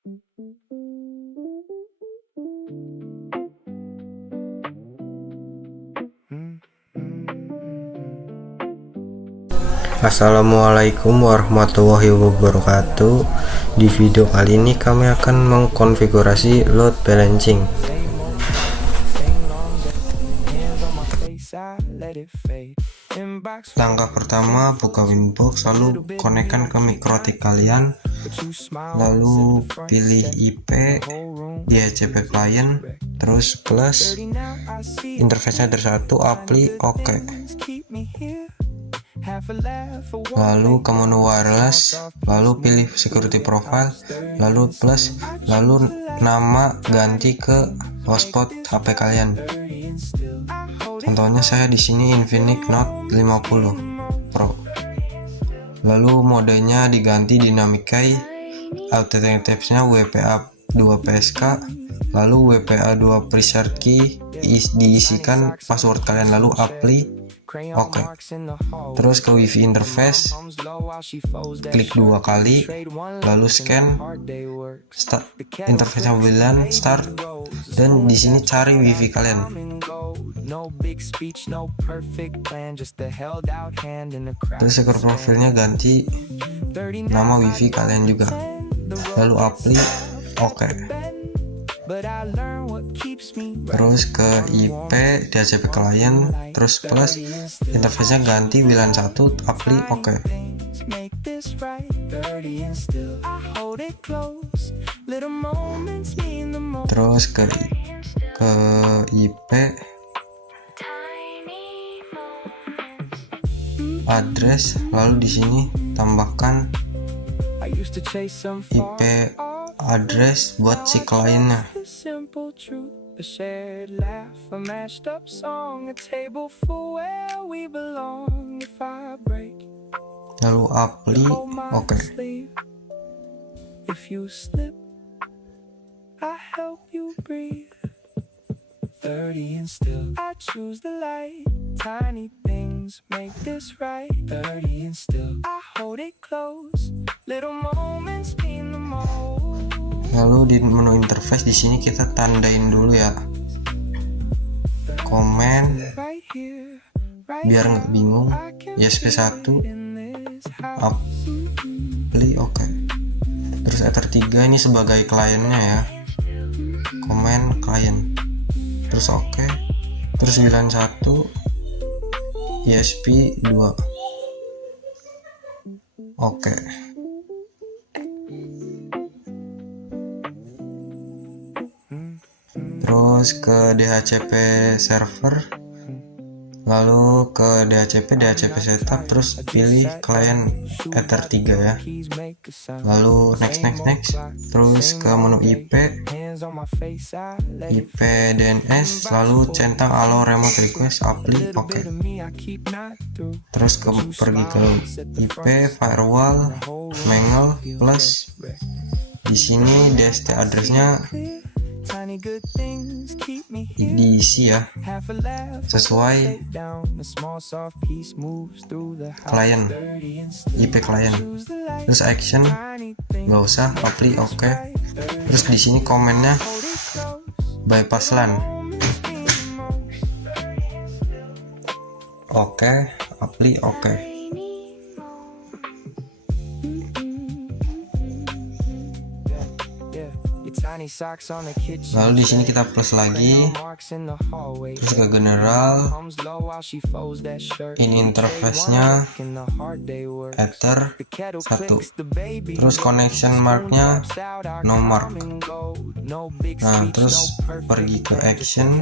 Assalamualaikum warahmatullahi wabarakatuh. Di video kali ini kami akan mengkonfigurasi load balancing. Langkah pertama, buka Winbox, lalu konekkan ke mikrotik kalian, lalu pilih IP DHCP client, terus plus, interface-nya dari satu, apply, oke. Lalu ke menu wireless, lalu pilih security profile, lalu plus, lalu nama ganti ke hotspot HP kalian. Contohnya saya di sini Infinix Note 50 Pro. Lalu modenya diganti Dynamic Key, alternative-nya WPA 2 PSK, lalu WPA 2 preset key, diisikan password kalian, lalu apply. Oke. Terus ke WiFi interface, klik 2 kali, lalu scan, interface WLAN start, dan di sini cari WiFi kalian. Terus secure profilnya ganti nama WiFi kalian juga, lalu apply, oke. Terus ke IP DHCP client, terus plus, interface-nya ganti WLAN 1, apply, oke. Terus ke IP address, lalu di sini tambahkan IP address buat si kliennya. Lalu apply, oke. Lalu di menu interface di sini kita tandain dulu ya, komen biar nggak bingung, ESP1, apply, oke. Terus Ether 3 ini sebagai kliennya ya, komen klien, terus oke. Terus 91 ESP2, oke. Terus ke DHCP server, lalu ke DHCP setup, terus pilih klien Ether 3 ya, lalu next. Terus ke menu IP DNS, lalu centang allow remote request, apply, oke. Terus pergi ke IP firewall mangle plus, di sini DST addressnya diisi ya sesuai klien, IP klien. Terus action nggak usah, apply, oke. Terus di sini komennya bypass LAN, oke, apply, oke. Lalu di sini kita plus lagi, terus ke general, ini interface-nya Ether 1, terus connection mark-nya no mark. Nah, terus pergi ke action,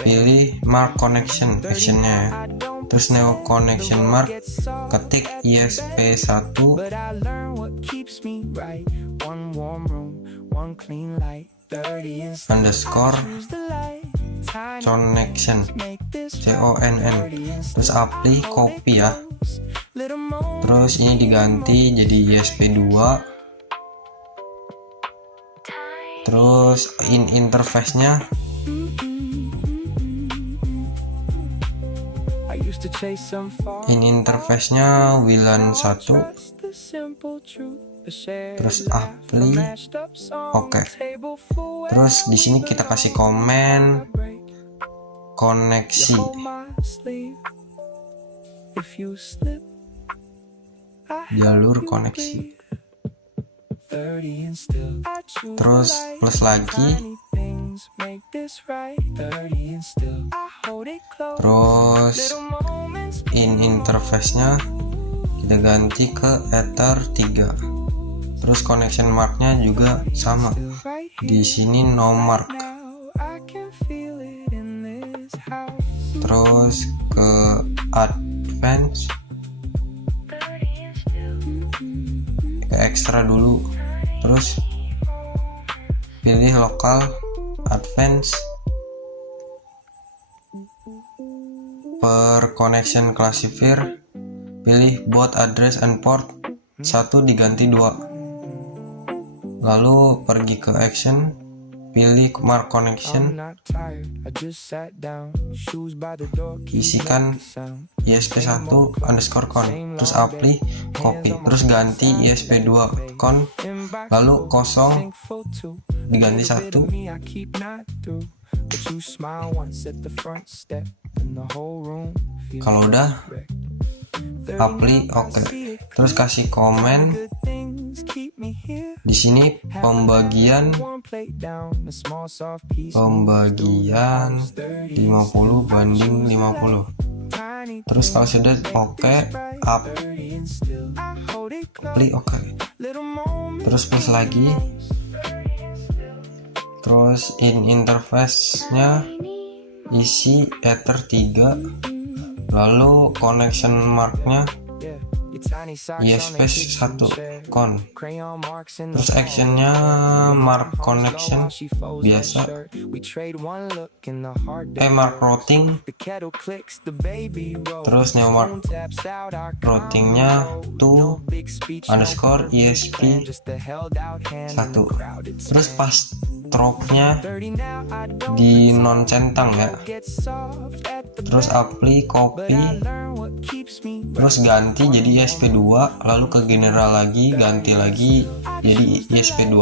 pilih mark connection, actionnya ya. Terus new connection mark, ketik ESP1 underscore connection, CONN, terus apply, copy ya. Terus ini diganti jadi ESP2, terus interface-nya WLAN 1, terus apply, oke. Terus di sini kita kasih komen koneksi, jalur koneksi, terus plus lagi, terus interface nya kita ganti ke Ether 3. Terus connection marknya juga sama, di sini no mark. Terus ke advance, ke extra dulu, terus pilih lokal advance, per connection classifier pilih both address and port 1 diganti 2, lalu pergi ke action, pilih mark connection, isikan ISP1 underscore con, terus apply, copy, terus ganti ISP2 con, lalu kosong diganti 1. Kalau udah apply, oke. Terus kasih komen di sini pembagian 50/50. Terus kalau sudah oke, apply, oke. Terus plus lagi, terus interface nya isi Ether 3, lalu connection marknya ISP1 con, terus actionnya mark connection biasa, mark routing, terus new mark routingnya to underscore ISP1, terus pas stroke-nya di non centang ya, terus apply, copy, terus ganti jadi ISP2, lalu ke general lagi, ganti lagi jadi ISP2,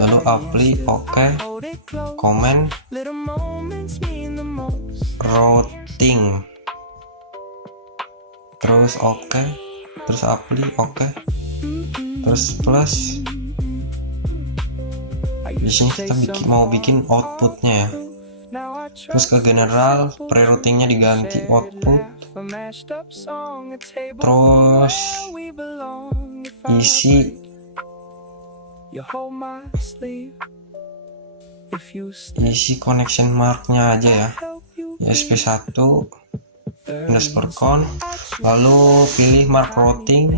lalu apply, oke, komen routing, terus oke, terus apply, oke, terus plus. Di sini kita mau bikin outputnya ya. Terus ke general, pre-routingnya diganti output, terus isi connection marknya aja ya, ISP1 underscore con, lalu pilih mark routing,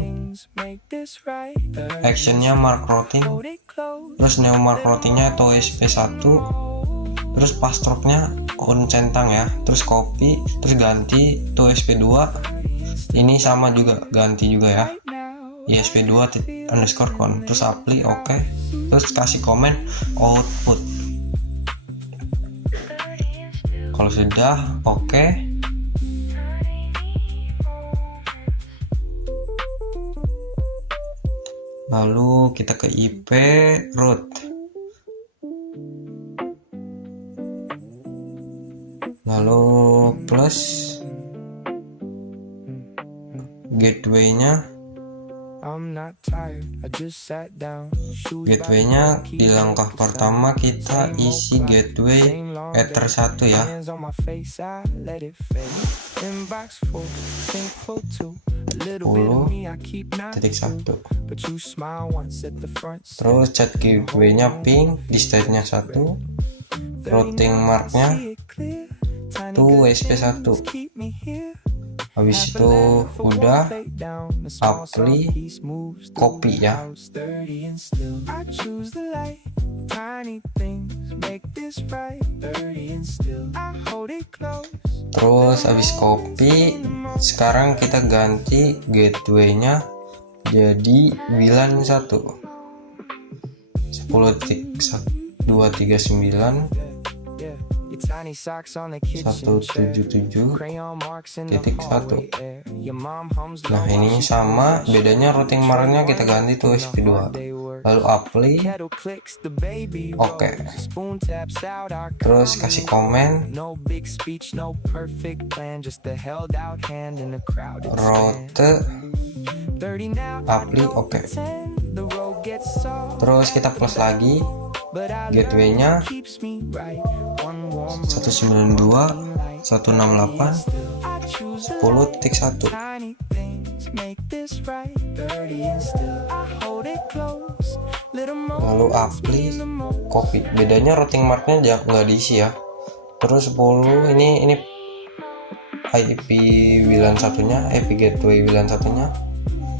actionnya mark routing, terus new mark routingnya atau ISP1, terus pas stroke-nya on centang ya, terus copy, terus ganti to ISP2, ini sama juga, ganti juga ya, ISP2 underscore con, terus apply, oke. Terus kasih komen output. Kalau sudah oke, lalu kita ke IP root, lalu plus gateway-nya. Gateway-nya di langkah pertama kita isi gateway Ether 1 ya, 10.1. Terus chat gateway-nya ping, di state-nya 1, routing mark-nya to ISP1. Habis itu udah apply, copy ya. Terus habis copy, sekarang kita ganti gateway-nya jadi VLAN 1 10.239 177.1. Nah ini sama, bedanya routing marknya kita ganti tuh SP2. Lalu apply, oke. Terus kasih komen, route, apply, oke. Terus kita plus lagi gateway-nya 192.168.10.1. Lalu apply, copy. Bedanya routing marknya nggak diisi ya. Terus 10 ini IP WLAN satunya, IP gateway WLAN satunya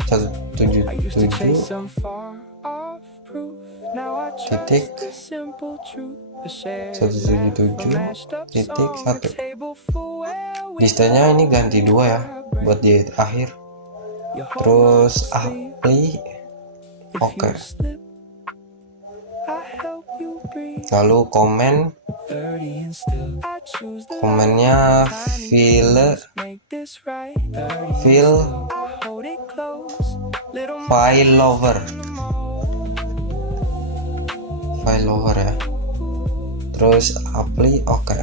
177.1. Listanya ini ganti 2 ya buat di akhir. Terus apply, oke. Lalu komennya fill failover ya. Terus apply, oke.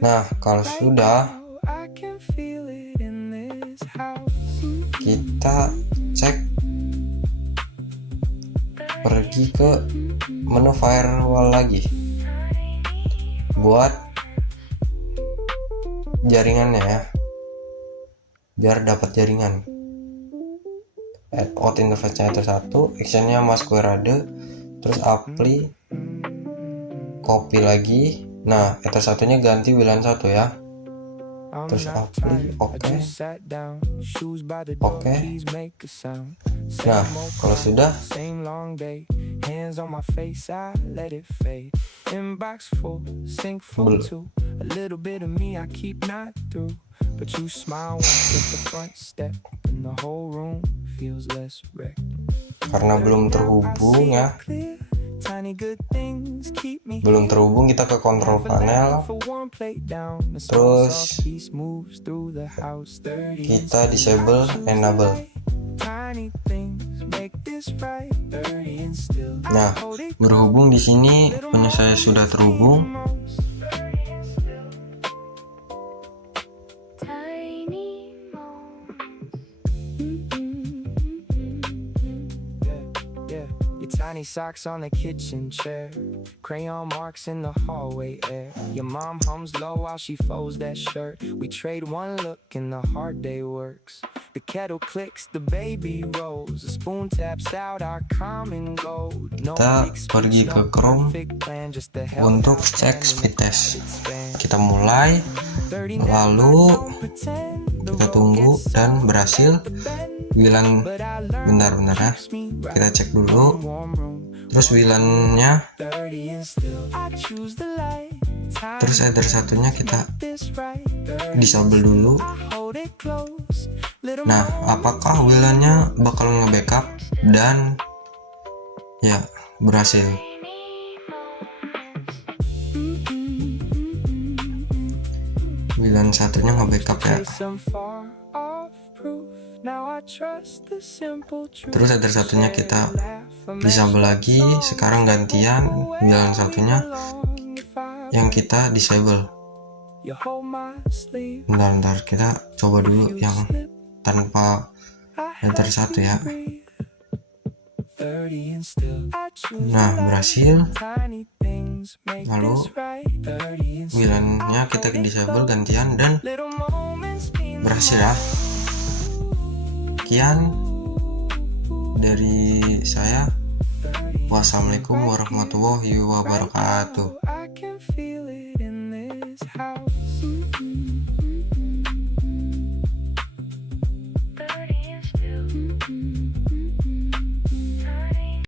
Nah kalau sudah, kita cek, pergi ke menu firewall lagi buat jaringannya ya, biar dapat jaringan. Out interface-nya itu 1, actionnya masquerade, terus apply, copy lagi. Nah ether satunya ganti WLAN 1 ya. Terus apply, oke. Nah kalau sudah, karena belum terhubung ya, kita ke control panel, terus kita disable enable. Nah berhubung di sini punya saya sudah terhubung. Tiny socks on the kitchen chair, crayon marks in the hallway air. Your mom hums low while she folds that shirt. We trade one look and the hard day works. The kettle clicks, the baby rolls, the spoon taps out our common gold. Kita pergi ke Chrome untuk cek speed test. Kita mulai, lalu kita tunggu dan berhasil. WLAN benar-benar ya, kita cek dulu. Terus WLAN-nya, terus header satunya kita disable dulu. Nah apakah WLAN-nya bakal nge-backup? Dan ya berhasil. WLAN satunya nge-backup ya. Terus header satunya kita disable lagi. Sekarang gantian WLAN satunya yang kita disable. Bentar, kita coba dulu yang tanpa header satu ya. Nah berhasil. Lalu WLAN-nya kita disable gantian dan berhasil ya. Sekian dari saya. Wassalamualaikum warahmatullahi wabarakatuh.